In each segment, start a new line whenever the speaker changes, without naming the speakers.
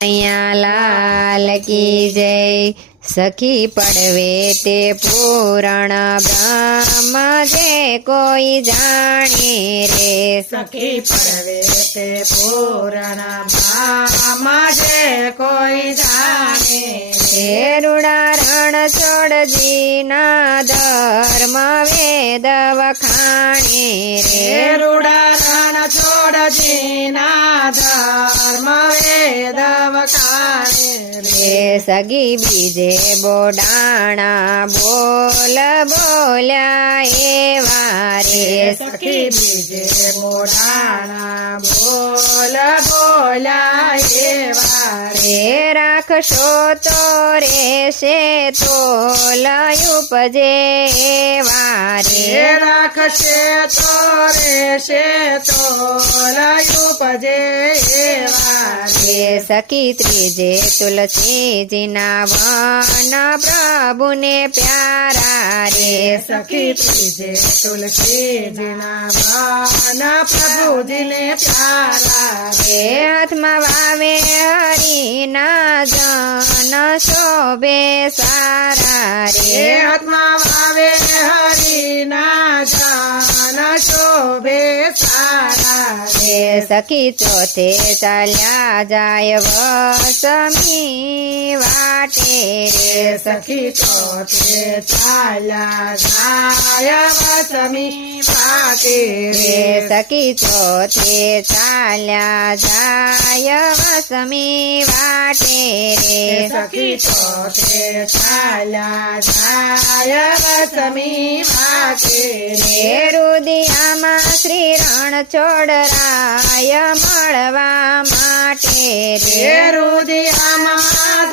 અહીંયા લાલ કી જય સખી પડવે તે પૂરણ બ્રહ્મ જે કોઈ જાણે રે
સખી પડવે તે પૂરણ ભામાં જે કોઈ જાણે
હે રૂડારણ છોડજીના ધર્મ વેદ વખાણે
રે
રે
રૂડારણ છોડજીના ધર્મ 啥嘞？રે
રે સગી બીજે બોડાણા બોલ બોલ્યા એવા રે
સખી બીજે બોડાણા બોલ બોલ્યા એવા રે
રે રાખશો તો રેશે તો લયુપજે એવા
રે
રે
રાખશે તો રેશે તો લયું પજે એવા રે
રે સખી ત્રીજે તુલસીજીના વન પ્રભુને પ્યારા રે
સખી ત્રીજે તુલસીજીના વાન પ્રભુજીને પ્યારા
રે. હાથમાં વાવે હરિના જન શોભે સારા
રે. હાથમાં વાવે હરિના જન શોભે સારા
રે. સખી ચોથે ચાલ્યા જાય વસમી વાટે રે.
સખી ચોથે ચાલ્યા જાય વસમી વાટે
રે. સખી ચોથે ચાલ્યા જાય વસમી વાટે
રે. સખી ચોથે ચાલ્યા જાય વસમી વાટે
રે.
રે
રુદિયામાં રણ છોડરાય મળવા માટે
રે. રુદિયામાં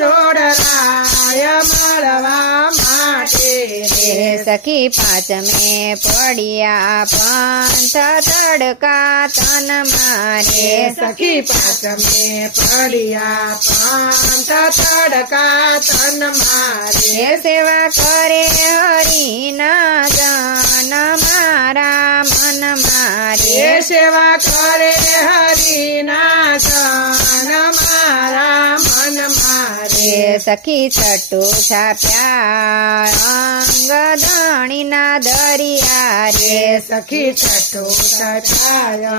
છોડરાય મળવા માટે
રે.
સખી
સખી પાંચમે પડ્યા પંથ તડકા તન મારે.
સખી પાંચમે પડ્યા પાંચ તડકા તન મારે.
સેવા કરે હરિના જાન મારા મન
સેવા કરે હરિના જન મારા મન મારે.
સખી છટુ છાપ્યા અંગ ધણીના દરિયા રે.
સખી છટુ સચાય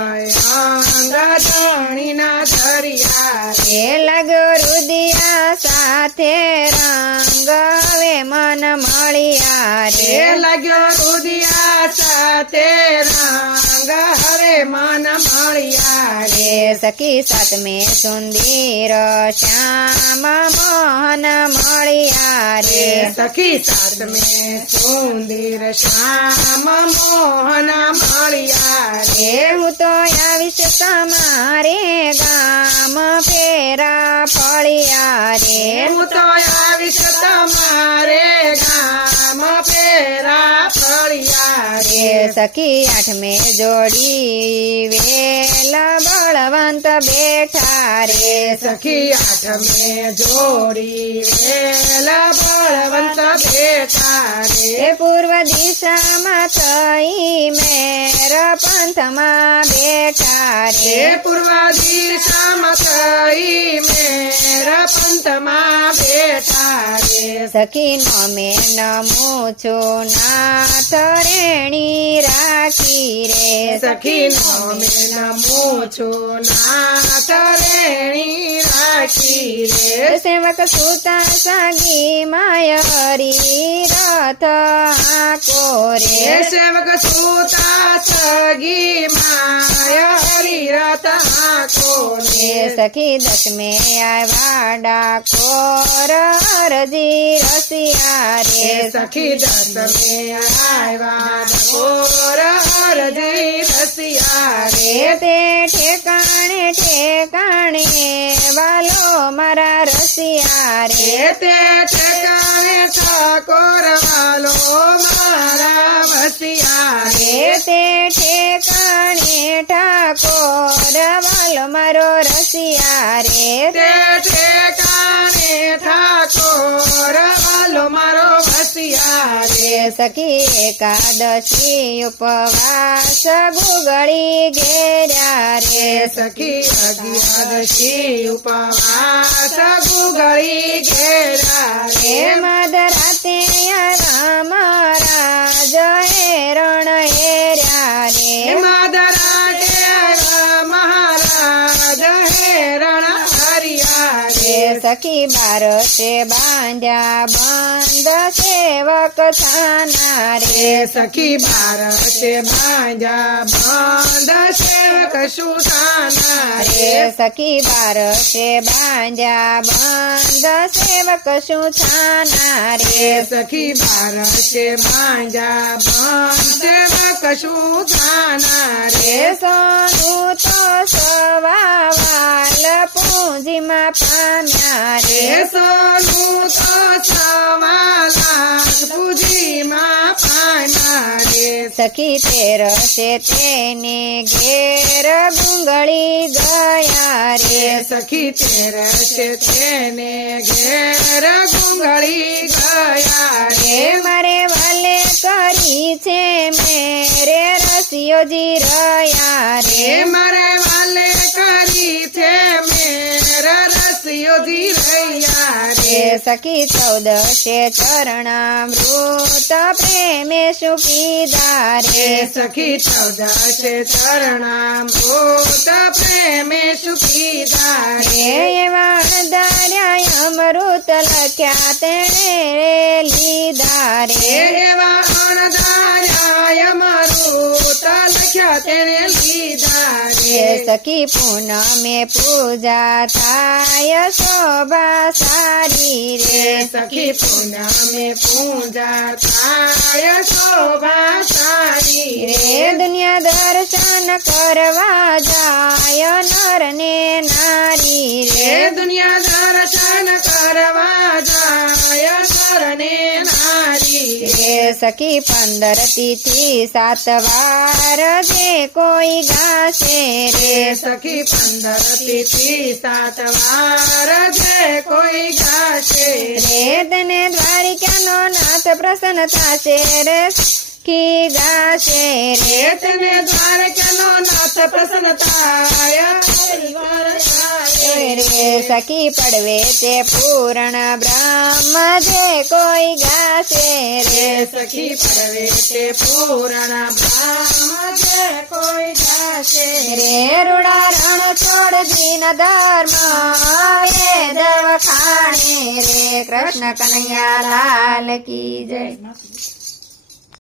અંગ ધણીના દરિયા રે.
લાગ્યો રુદિયા સાથે રંગ હવે મન મળ્યા
રે. લાગ્યો રુદિયા સાથે રંગ હવે મન મળ્યા રે
રે સખી સાતમે સુંદર શ્યામ મોહન મળ્યા
રે
રે
સખી સાતમે સુંદર શ્યામ મોહન મળ્યા રે
રે હું તો આવીશ તમારે ગામ ફેરા ફળિયા રે
હું તો આવીશ તમારે ગામ પેરા ફળિયા રે.
સખી આઠમે જોડી વેલ બળવંત બેઠા રે.
સખી આઠમે જોડી વેલ બળવંત બેઠા રે.
પૂર્વ દિશામાં થઈ પંથમાં બેઠા
રે
રે
પૂર્વ દિશામાં થઈ મેર પંથમાં બેઠા રે
સખી નમે નમું છું નાથ રેણી રાખી રે
સખી નો મે નમો છો નાથ રેણી રાખી રે
સેવક સુતા સાગી માય હરી રથ આકો
હે
રે સખી દસમે આવ્યા ડાકોર હરજી રસિયા રે
સખી દસમે આવ્યા ઢોર હરજી રસિયા રે.
તે ઠેકાણે ઠેકાણે વાલો મારા રસિયા રે.
તે
રે તે ઠેકાણે ઠાકોર વાલ મારો રસિયા રે
તે ઠેકાણે ઠાકોર વાલ મારો રસિયા રે.
સખી એકાદશી ઉપવાસ ગુગળી ઘેર્યા રે.
સખી અગિયાદશી ઉપવાસ ગુગળી
ઘેર્યા
રે.
મધરાતે રાજ હેરણ સખી બારસે બાંધ્યા બંધ સેવક થાના રે
સખી બારસે બાંધ્યા બંધ સેવક સુધાના
રે સખી બારસે બાંધ્યા બંધ સેવક સુધાના રે
સખી બારસે બાંધ્યા બંધ સેવક સુધાના
રે સોનું તો સવાવાલ પૂંજીમાં પામ્યા રે
તો સવાલા પૂજીમાં પાના રે
સખી તેરસે તેને ઘેર ગુંગળી ગયા રે
સખી સખી તેરસે તેને ઘેર ગુંગળી ગયા
રે મારે વાલે કરી છે મેરે રસિયોજી રહ્યા રે
રે મારે રહ્યા
ચૌદ
છે
સખી મૃત ચરણામૃત પ્રેમે સુપીદા રે
સખી ચૌદ છે ભૂત પ્રેમે સુખીદા
રે એવા દાર્યા અમૃત લખ્યા તેણે લીધા
રે એવા તેને લીધા
રે સખી પૂનમે પૂજા થાય શોભા સારી
રે. સખી પૂનમે પૂજા થાય શોભા
કરવા જાય નર ને નારી રે.
દુનિયા દર્શન કરવા જાય નરને નારી
રે. સખી પંદર તિથિ સાત વાર જે કોઈ ગાશે
રે.
રે
સખી પંદર તિથિ સાત વાર જે કોઈ ગાશે
રે. તને દ્વારિકાનો નાથ પ્રસન્ન થશે રે. કી ગાશે રે
રે તને દ્વારકાનો નાથ પ્રસન્ન થાય હરિવાર ગાય.
રે સખી પડવે તે પૂર્ણ બ્રહ્મ જે કોઈ ગાશે
રે
રે
સખી પરવે તે પૂરણ બ્રહ્મ જે કોઈ ગાશે
રે રૂડા રણ છોડ દીન ધર્મ વેદ વખાણે રે કૃષ્ણ કનૈયા લાલ કી જય